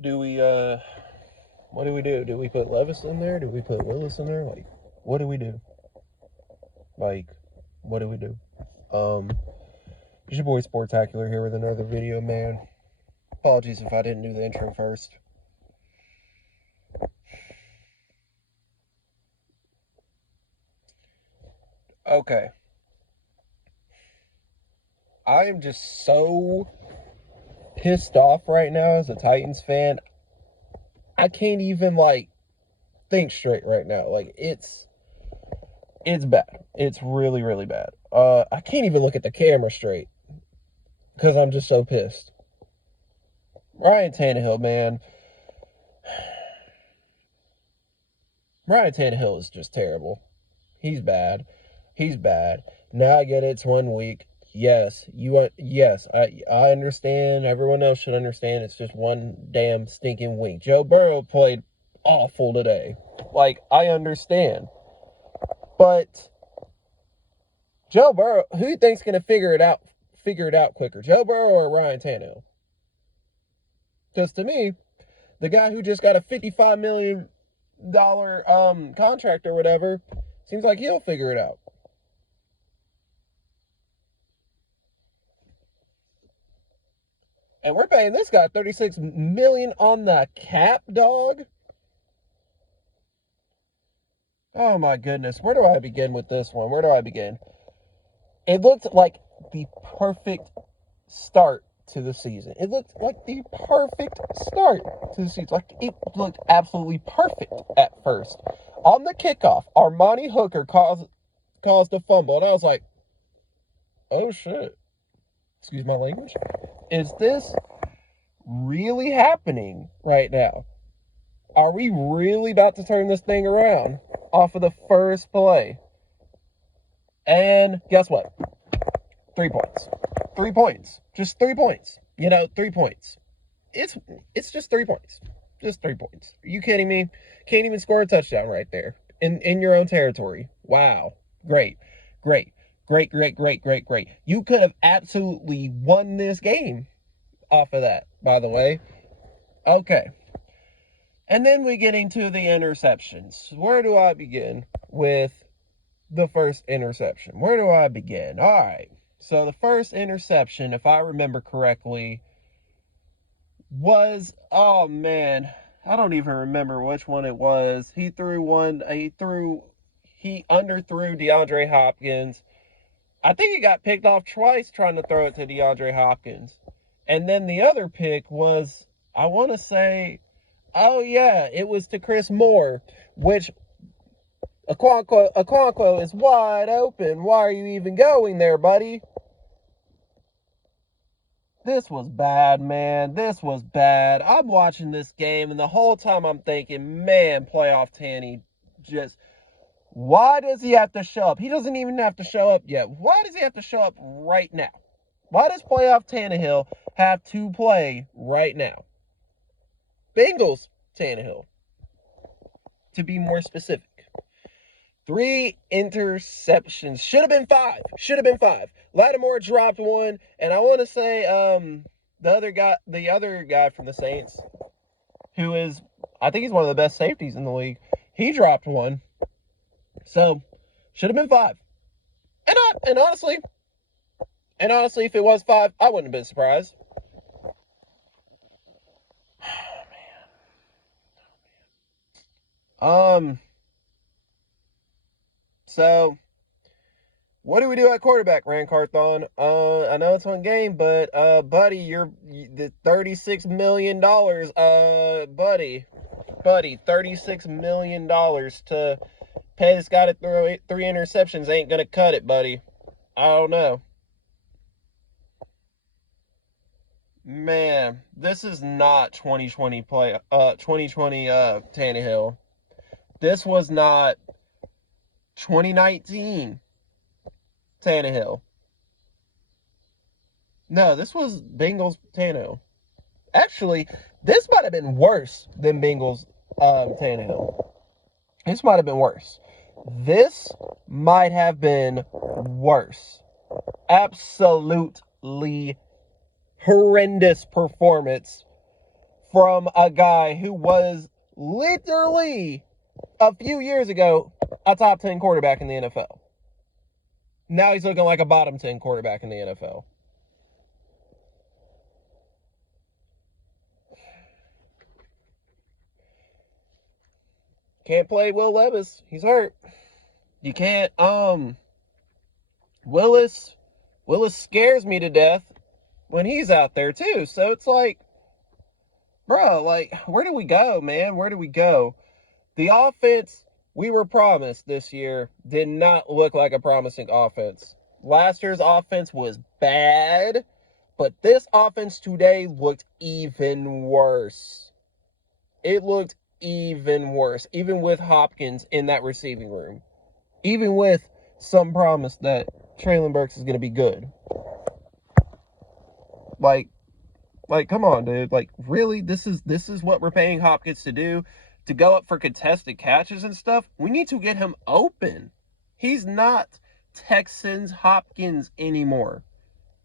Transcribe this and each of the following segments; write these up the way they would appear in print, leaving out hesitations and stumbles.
Do we what do we do? Do we put Levis in there? Do we put Willis in there? Like, what do we do? Like, what do we do? Um, it's your boy Sportacular here with another video, man. Apologies if I didn't do the intro first. Okay. I am just so pissed off right now as a Titans fan. I can't even think straight right now. Like it's bad. It's really, really bad. I can't even look at the camera straight because I'm just so pissed. Ryan Tannehill, man. Ryan Tannehill is just terrible. He's bad. He's bad. Now I get it. It's 1 week. Yes, I understand. Everyone else should understand. It's just one damn stinking week. Joe Burrow played awful today. Like, I understand. But Joe Burrow, who do you think's gonna figure it out quicker? Joe Burrow or Ryan Tannehill? Because to me, the guy who just got a $55 million contract or whatever, seems like he'll figure it out. And we're paying this guy $36 million on the cap, dog. Oh my goodness. Where do I begin with this one? Where do I begin? It looked like the perfect start to the season. It looked like the perfect start to the season. Like, it looked absolutely perfect at first. On the kickoff, Armani Hooker caused a fumble, and I was like, oh shit. Excuse my language. Is this really happening right now? Are we really about to turn this thing around off of the first play? And guess what? 3 points. 3 points. Just 3 points. 3 points. It's just 3 points. Just 3 points. Are you kidding me? Can't even score a touchdown right there in your own territory. Wow. Great. Great. Great, great, great, great, great. You could have absolutely won this game off of that, by the way. Okay. And then we get into the interceptions. Where do I begin with the first interception? Where do I begin? All right. So the first interception, if I remember correctly, was, oh man, I don't even remember which one it was. He underthrew DeAndre Hopkins. I think he got picked off twice trying to throw it to DeAndre Hopkins. And then the other pick was, I want to say, oh yeah, it was to Chris Moore, which Okonkwo is wide open. Why are you even going there, buddy? This was bad, man. This was bad. I'm watching this game, and the whole time I'm thinking, man, playoff Tanny, just, why does he have to show up? He doesn't even have to show up yet. Why does he have to show up right now? Why does playoff Tannehill have to play right now? Bengals Tannehill, to be more specific. 3 interceptions. Should have been 5. Lattimore dropped one, and I want to say the other guy from the Saints, who is, I think he's one of the best safeties in the league, he dropped one. So, should have been 5. And honestly, if it was 5, I wouldn't have been surprised. So, what do we do at quarterback, Rand Carthon? I know it's one game, but buddy, you're the $36 million, buddy, $36 million to pay this guy to throw 3 interceptions ain't gonna cut it, buddy. I don't know. Man, this is not 2020 Tannehill. This was not 2019 Tannehill. No, this was Bengals Tannehill. Actually, this might have been worse than Bengals Tannehill. This might have been worse. This might have been worse. Absolutely horrendous performance from a guy who was literally a few years ago a top 10 quarterback in the NFL. Now he's looking like a bottom 10 quarterback in the NFL. Can't play Will Levis. He's hurt. You can't. Willis scares me to death when he's out there too. So it's like, bro, like, where do we go, man? Where do we go? The offense we were promised this year did not look like a promising offense. Last year's offense was bad, but this offense today looked even worse. It looked even worse, even with Hopkins in that receiving room. Even with some promise that Traylon Burks is going to be good. Like, come on, dude. Like, really? This is what we're paying Hopkins to do? To go up for contested catches and stuff? We need to get him open. He's not Texans Hopkins anymore.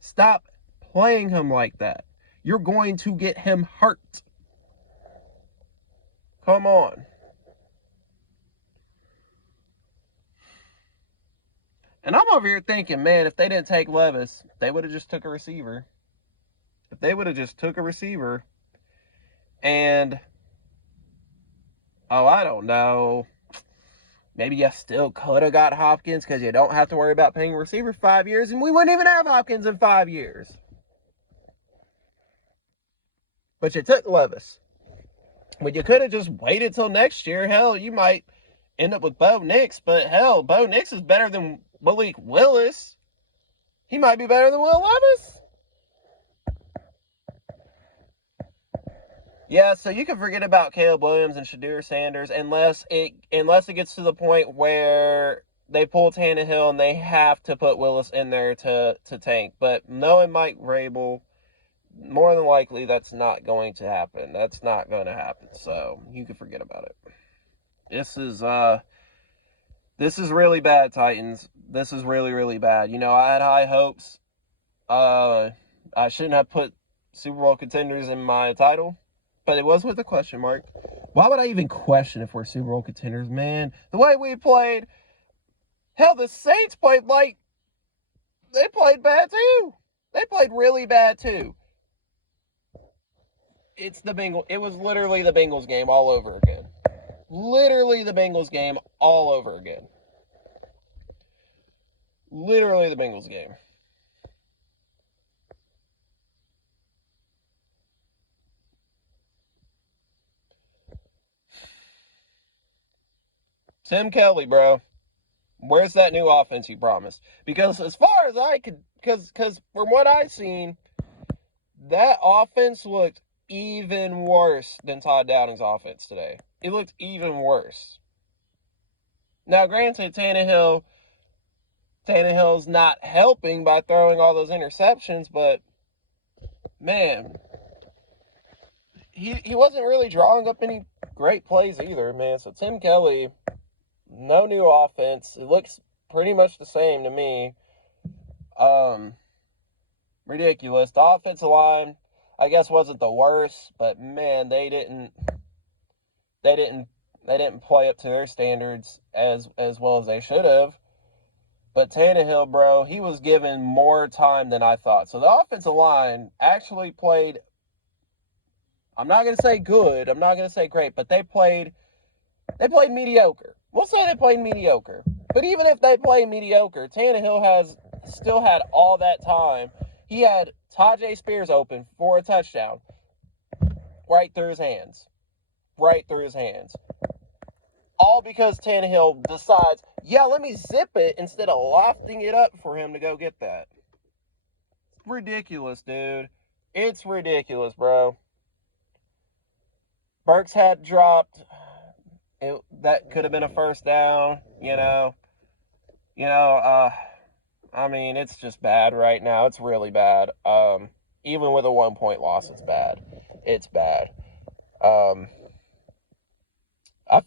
Stop playing him like that. You're going to get him hurt. Come on. And I'm over here thinking, man, if they didn't take Levis, they would have just took a receiver. If they would have just took a receiver and, I don't know, maybe you still could have got Hopkins because you don't have to worry about paying a receiver 5 years, and we wouldn't even have Hopkins in 5 years. But you took Levis. But you could have just waited till next year. Hell, you might end up with Bo Nix, but hell, Bo Nix is better than Malik Willis. He might be better than Will Levis. Yeah, so you can forget about Caleb Williams and Shadur Sanders unless it gets to the point where they pull Tannehill and they have to put Willis in there to tank. But knowing Mike Vrabel, more than likely that's not going to happen. That's not going to happen. So you can forget about it. This is really bad, Titans. This is really, really bad. You know, I had high hopes. I shouldn't have put Super Bowl contenders in my title, but it was with a question mark. Why would I even question if we're Super Bowl contenders, man? The way we played, hell, the Saints played like, they played bad too. They played really bad too. It was literally the Bengals game all over again. Literally the Bengals game all over again. Literally the Bengals game. Tim Kelly, bro. Where's that new offense you promised? Because as far as I could, because from what I've seen, that offense looked even worse than Todd Downing's offense today. It looked even worse. Now, granted, Tannehill's not helping by throwing all those interceptions, but man, he wasn't really drawing up any great plays either, man. So Tim Kelly, no new offense. It looks pretty much the same to me. Ridiculous. The offensive line, I guess, wasn't the worst, but man, they didn't play up to their standards as well as they should have. But Tannehill, bro, he was given more time than I thought. So the offensive line actually played, I'm not going to say good, I'm not going to say great, but they played mediocre. We'll say they played mediocre. But even if they played mediocre, Tannehill still had all that time. He had Tajay Spears open for a touchdown. Right through his hands. All because Tannehill decides, yeah, let me zip it instead of lofting it up for him to go get that. It's ridiculous, dude. It's ridiculous, bro. Burks had dropped. That could have been a first down, I mean, it's just bad right now. It's really bad. Even with a 1-point loss, it's bad. It's bad. I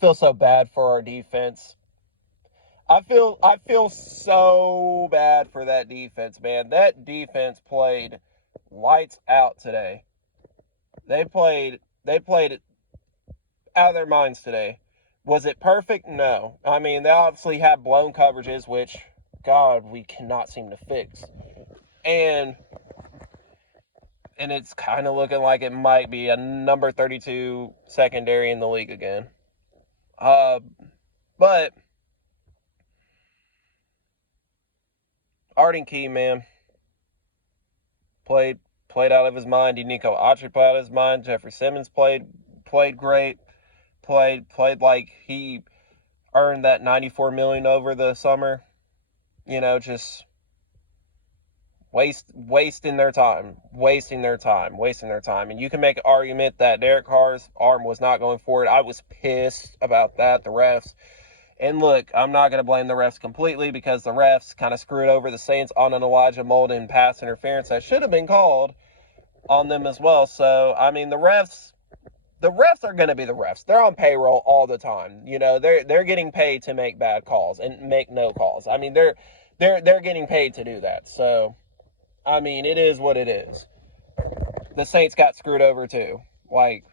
feel so bad for our defense. I feel so bad for that defense, man. That defense played lights out today. They played They played it out of their minds today. Was it perfect? No. I mean, they obviously had blown coverages, which, God, we cannot seem to fix. And it's kind of looking like it might be a number 32 secondary in the league again. But Arden Key, man, played out of his mind. Denico Autry played out of his mind. Jeffrey Simmons played great. Played like he earned that $94 million over the summer. You know, just wasting their time. And you can make an argument that Derek Carr's arm was not going forward. I was pissed about that. The refs. And look, I'm not going to blame the refs completely because the refs kind of screwed over the Saints on an Elijah Molden pass interference that should have been called on them as well. So, I mean, the refs are going to be the refs. They're on payroll all the time. You know, they're getting paid to make bad calls and make no calls. I mean, they're getting paid to do that. So, I mean, it is what it is. The Saints got screwed over too. Like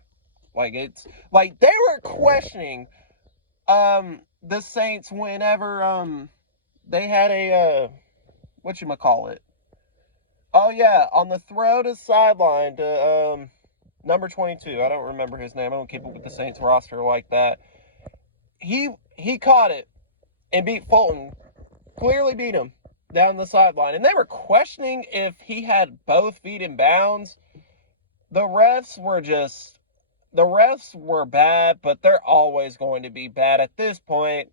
it's like they were questioning the Saints whenever they had a whatchamacallit. Oh yeah, on the throw to sideline to number 22. I don't remember his name. I don't keep up with the Saints roster like that. He caught it and beat Fulton. Clearly beat him down the sideline. And they were questioning if he had both feet in bounds. The refs were bad, but they're always going to be bad at this point.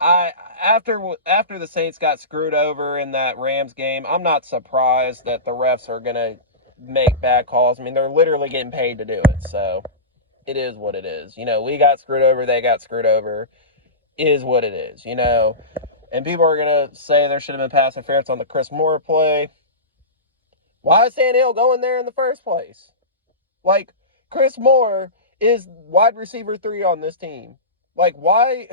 After the Saints got screwed over in that Rams game, I'm not surprised that the refs are going to make bad calls. I mean, they're literally getting paid to do it. So it is what it is. You know, we got screwed over. They got screwed over. It is what it is, you know. And people are going to say there should have been pass interference on the Chris Moore play. Why is Tannehill going there in the first place? Like, Chris Moore is wide receiver 3 on this team. Like, why?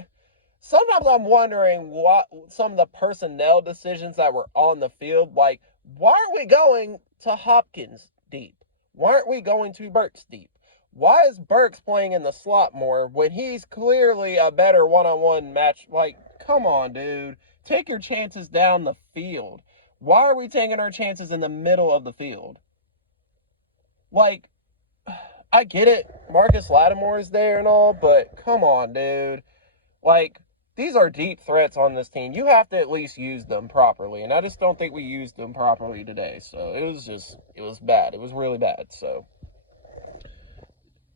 Sometimes I'm wondering what some of the personnel decisions that were on the field. Like, why aren't we going to Hopkins deep? Why aren't we going to Burks deep? Why is Burks playing in the slot more when he's clearly a better one-on-one match? Like, come on, dude. Take your chances down the field. Why are we taking our chances in the middle of the field? Like, I get it. Marcus Lattimore is there and all, but come on, dude. Like, these are deep threats on this team. You have to at least use them properly, and I just don't think we used them properly today. So it was bad. It was really bad. So,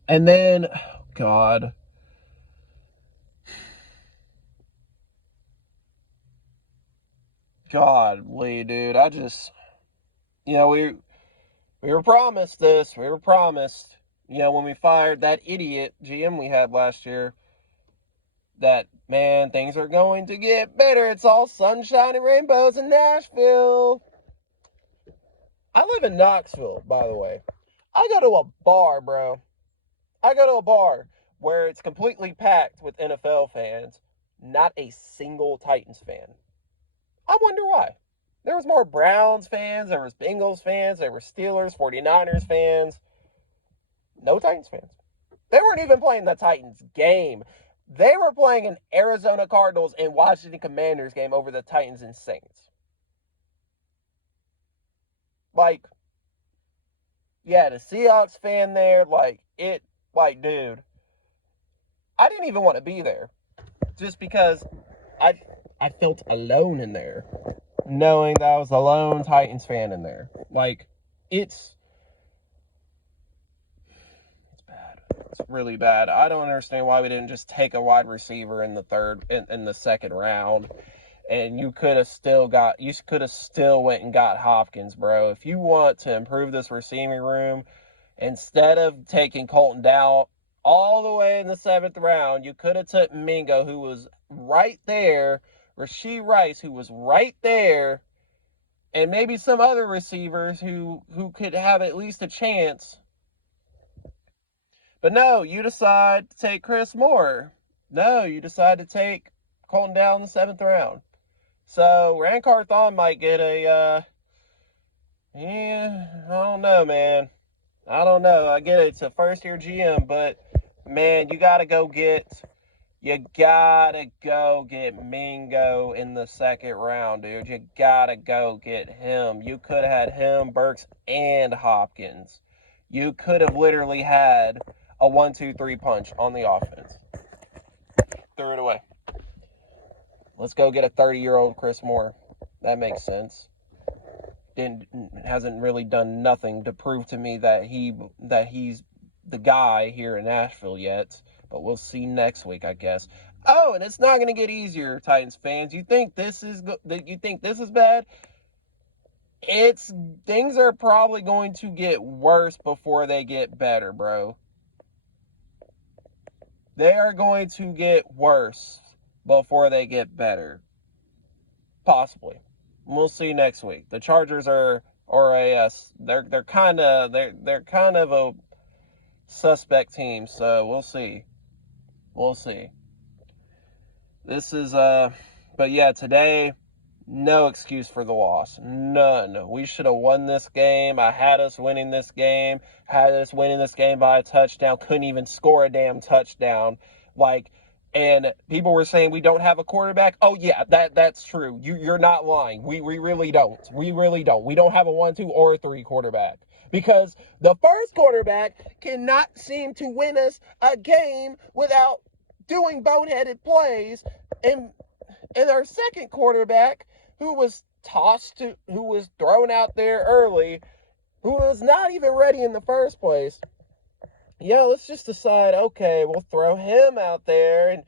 and then, God, Lee, dude, you know, we were promised this. We were promised, you know, when we fired that idiot GM we had last year, that, man, things are going to get better. It's all sunshine and rainbows in Nashville. I live in Knoxville, by the way. I go to a bar, bro. I go to a bar where it's completely packed with NFL fans, not a single Titans fan. I wonder why. There was more Browns fans, there was Bengals fans, there were Steelers, 49ers fans. No Titans fans. They weren't even playing the Titans game. They were playing an Arizona Cardinals and Washington Commanders game over the Titans and Saints. Like, yeah, the Seahawks fan there, dude, I didn't even want to be there. Just because I felt alone in there. Knowing that I was the lone Titans fan in there. Like, it's bad. It's really bad. I don't understand why we didn't just take a wide receiver in the second round. And you could have still went and got Hopkins, bro. If you want to improve this receiving room, instead of taking Colton Dow all the way in the 7th round, you could have took Mingo, who was right there, Rashee Rice, who was right there, and maybe some other receivers who could have at least a chance. But no, you decide to take Chris Moore. No, you decide to take Colton Dow in the 7th round. So, Ran Carthon might get I don't know, man. I don't know. I get it. It's a first-year GM, but man, you gotta go get Mingo in the second round, dude. You gotta go get him. You could have had him, Burks, and Hopkins. You could have literally had a 1-2-3 punch on the offense. Threw it away. Let's go get a 30-year-old Chris Moore. That makes sense. Hasn't really done nothing to prove to me that he's the guy here in Nashville yet. But we'll see next week, I guess. Oh, and it's not going to get easier, Titans fans. You think this is bad? Things are probably going to get worse before they get better, bro. They are going to get worse before they get better. Possibly. We'll see next week. The Chargers they're kind of a suspect team, so we'll see. This is but yeah, today, no excuse for the loss. None. We should have won this game. I had us winning this game. Had us winning this game by a touchdown. Couldn't even score a damn touchdown. And people were saying we don't have a quarterback. Oh yeah, that's true. You're not lying. We really don't. We really don't. We don't have a 1, 2, or 3 quarterback. Because the first quarterback cannot seem to win us a game without doing boneheaded plays, and our second quarterback, who was thrown out there early, who was not even ready in the first place. Yeah, let's just decide, okay, we'll throw him out there, and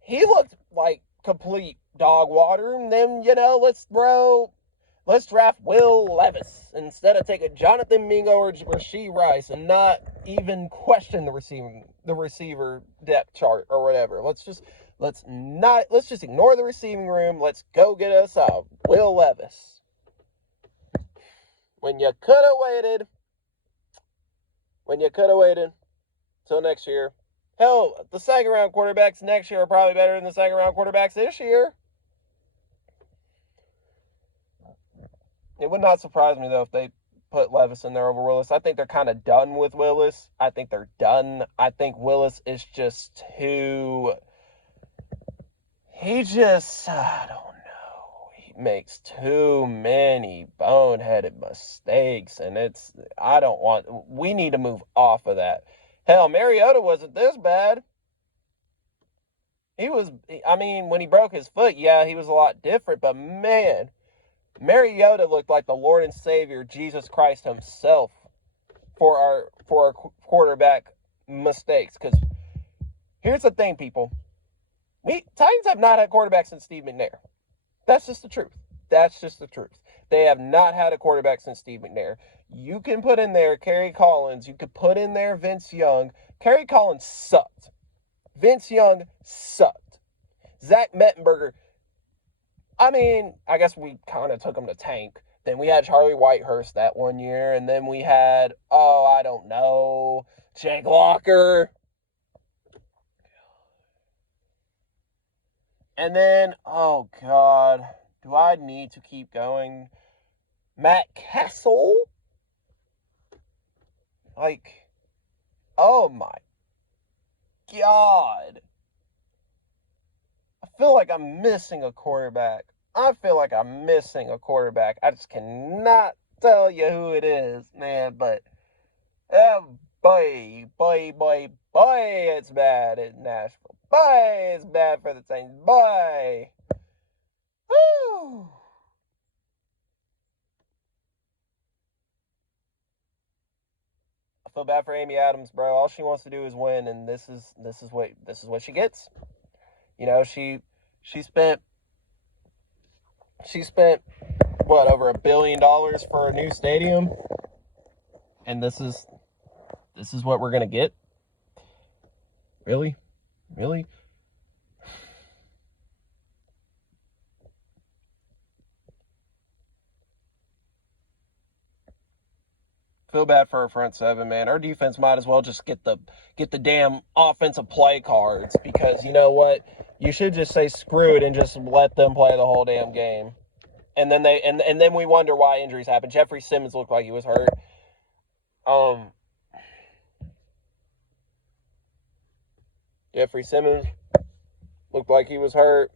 he looked like complete dog water, and then, let's draft Will Levis instead of taking Jonathan Mingo or Rashee Rice and not even question the receiver depth chart or whatever. Let's just ignore the receiving room. Let's go get us a Will Levis. When you could have waited till next year. Hell, the second round quarterbacks next year are probably better than the second round quarterbacks this year. It would not surprise me, though, if they put Levis in there over Willis. I think they're kind of done with Willis. I think they're done. I think Willis is just too... I don't know. He makes too many boneheaded mistakes, and we need to move off of that. Hell, Mariota wasn't this bad. When he broke his foot, yeah, he was a lot different, but man... Mariota looked like the Lord and Savior, Jesus Christ himself, for our quarterback mistakes. Because here's the thing, people. Titans have not had quarterbacks since Steve McNair. That's just the truth. They have not had a quarterback since Steve McNair. You can put in there Kerry Collins. You could put in there Vince Young. Kerry Collins sucked. Vince Young sucked. Zach Mettenberger... I guess we kind of took him to tank. Then we had Charlie Whitehurst that one year. And then we had, Jake Locker. And then, oh, God. Do I need to keep going? Matt Castle? Oh, my God. I feel like I'm missing a quarterback. I just cannot tell you who it is, man. But, boy, it's bad in Nashville. Boy, it's bad for the Titans. Boy. Woo. I feel bad for Amy Adams, bro. All she wants to do is win, and this is what she gets. She spent over $1 billion for a new stadium, and this is what we're gonna get. Really? Feel bad for our front seven, man. Our defense might as well just get the damn offensive play cards, because you know what? You should just say screw it and just let them play the whole damn game. And then we wonder why injuries happen. Jeffrey Simmons looked like he was hurt. Jeffrey Simmons looked like he was hurt.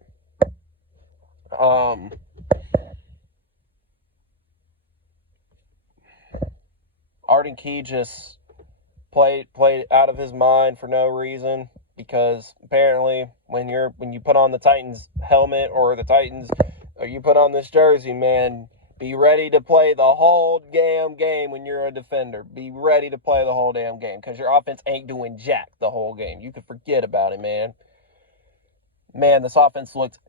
Arden Key just played out of his mind for no reason, because apparently when you put on the Titans helmet or you put on this jersey, man, be ready to play the whole damn game when you're a defender. Be ready to play the whole damn game, because your offense ain't doing jack the whole game. You can forget about it, man. Man, this offense looked...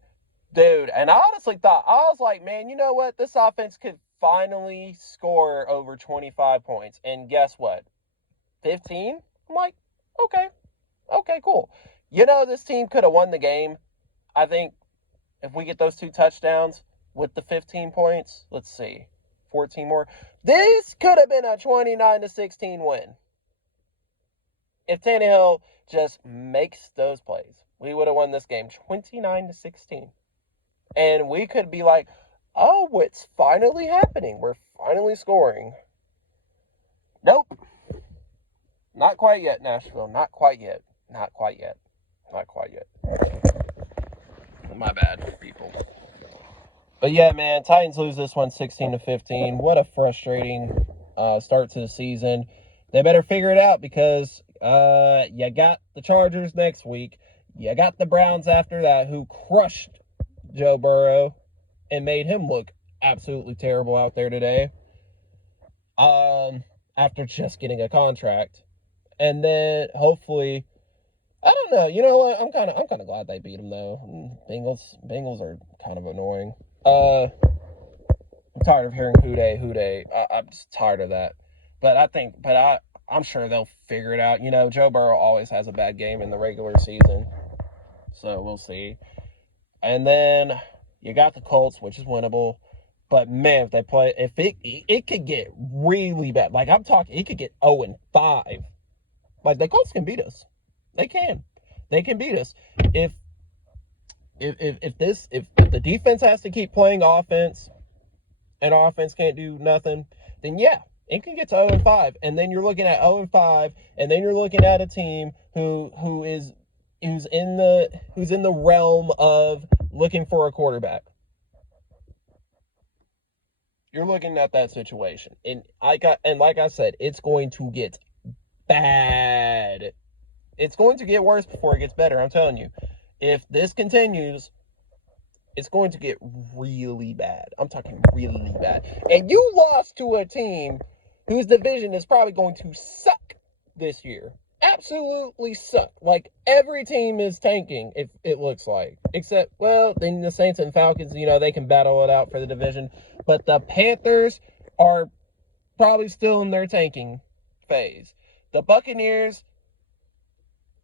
Dude, and I honestly thought, I was like, man, you know what? This offense could finally score over 25 points. And guess what? 15? I'm like, okay, cool. You know, this team could have won the game. I think if we get those 2 touchdowns with the 15 points, let's see, 14 more. This could have been a 29-16 win. If Tannehill just makes those plays, we would have won this game 29-16. And we could be like, oh, it's finally happening. We're finally scoring. Nope. Not quite yet, Nashville. Not quite yet. My bad, people. But yeah, man, Titans lose this one 16-15. What a frustrating start to the season. They better figure it out, because you got the Chargers next week. You got the Browns after that, who crushed Joe Burrow and made him look absolutely terrible out there today. After just getting a contract. And then hopefully, I don't know. You know what? I'm kind of glad they beat them though. Bengals are kind of annoying. I'm tired of hearing hoo-day. I'm just tired of that. But I'm sure they'll figure it out. You know, Joe Burrow always has a bad game in the regular season, so we'll see. And then you got the Colts, which is winnable. But man, if it could get really bad. Like I'm talking, it could get 0-5. Like the Colts can beat us. They can beat us if the defense has to keep playing offense and offense can't do nothing. Then yeah, it can get to 0-5, and then you're looking at 0-5, and then you're looking at a team who's in the realm of looking for a quarterback. You're looking at that situation, and like I said, it's going to get bad. It's going to get worse before it gets better. I'm telling you, if this continues, it's going to get really bad. I'm talking really bad. And you lost to a team whose division is probably going to suck this year. Absolutely suck. Like, every team is tanking, it looks like. Except, well, then the Saints and Falcons, you know, they can battle it out for the division. But the Panthers are probably still in their tanking phase. The Buccaneers,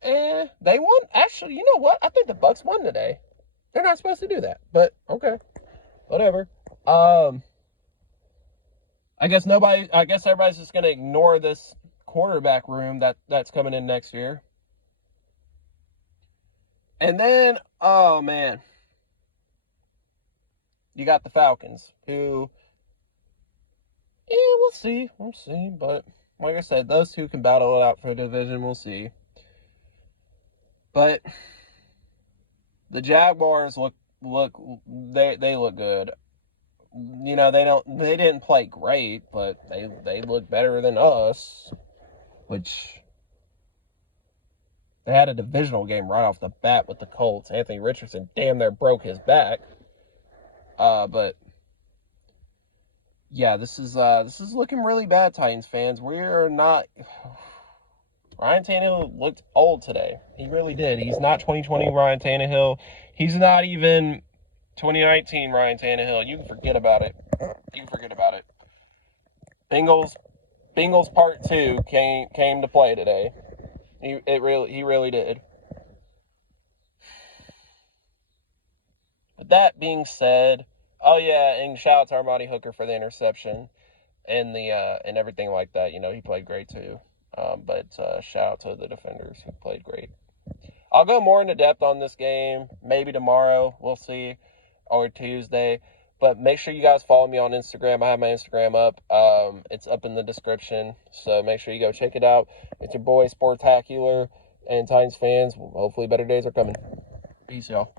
they won. Actually, you know what? I think the Bucs won today. They're not supposed to do that, but okay, whatever. I guess everybody's just gonna ignore this quarterback room that's coming in next year. And then, oh man, you got the Falcons, who, yeah, we'll see, but like I said, those two can battle it out for the division. We'll see. But the Jaguars look they look good. You know, they didn't play great, but they look better than us, which they had a divisional game right off the bat with the Colts. Anthony Richardson damn near broke his back. But yeah, this is looking really bad, Titans fans. We're not. Ryan Tannehill looked old today. He really did. He's not 2020 Ryan Tannehill. He's not even 2019 Ryan Tannehill. You can forget about it. Bengals Part 2 came to play today. He really did. But that being said, oh yeah, and shout out to Armani Hooker for the interception and and everything like that. You know, he played great too. But shout out to the defenders who played great. I'll go more into depth on this game maybe tomorrow. We'll see, or Tuesday. But make sure you guys follow me on Instagram. I have my Instagram up. It's up in the description. So make sure you go check it out. It's your boy Sportacular. And Titans fans, hopefully better days are coming. Peace, y'all.